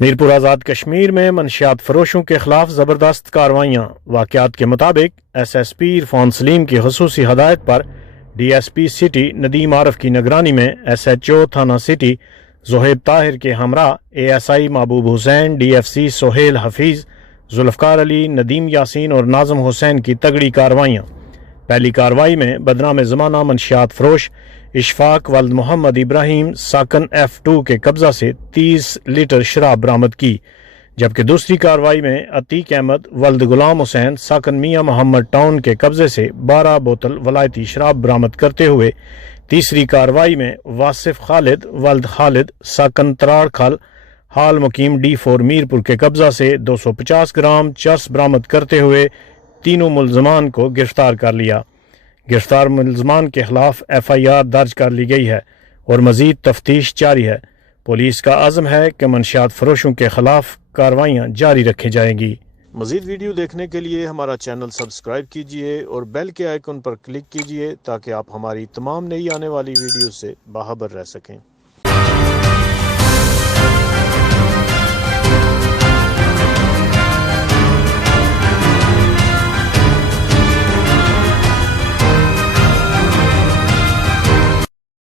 میرپور آزاد کشمیر میں منشیات فروشوں کے خلاف زبردست کارروائیاں۔ واقعات کے مطابق S S P Irfan Saleem کی خصوصی ہدایت پر D S P city Nadeem Arif کی نگرانی میں ایس ایچ او تھانہ سٹی زہیب طاہر کے ہمراہ اے S I Mehboob Hussain, D F C Sohail Hafeez, Zulfiqar Ali, Nadeem Yasin اور ناظم حسین کی تگڑی کارروائیاں۔ پہلی کارروائی میں بدنام زمانہ منشیات فروش اشفاق ولد محمد ابراہیم ساکن F2 کے قبضہ سے 30 لیٹر شراب برآمد کی، جبکہ دوسری کارروائی میں عتیق احمد ولد غلام حسین ساکن میاں محمد ٹاؤن کے قبضے سے 12 بوتل ولایتی شراب برآمد کرتے ہوئے تیسری کارروائی میں واصف خالد ولد خالد ساکن تراڑ کھل حال مقیم D4 میرپور کے قبضہ سے 250 گرام چرس برآمد کرتے ہوئے تینوں ملزمان کو گرفتار کر لیا۔ گرفتار ملزمان کے خلاف FIR درج کر لی گئی ہے اور مزید تفتیش جاری ہے۔ پولیس کا عزم ہے کہ منشیات فروشوں کے خلاف کارروائیاں جاری رکھی جائیں گی۔ مزید ویڈیو دیکھنے کے لیے ہمارا چینل سبسکرائب کیجئے اور بیل کے آئیکن پر کلک کیجئے تاکہ آپ ہماری تمام نئی آنے والی ویڈیو سے باخبر رہ سکیں۔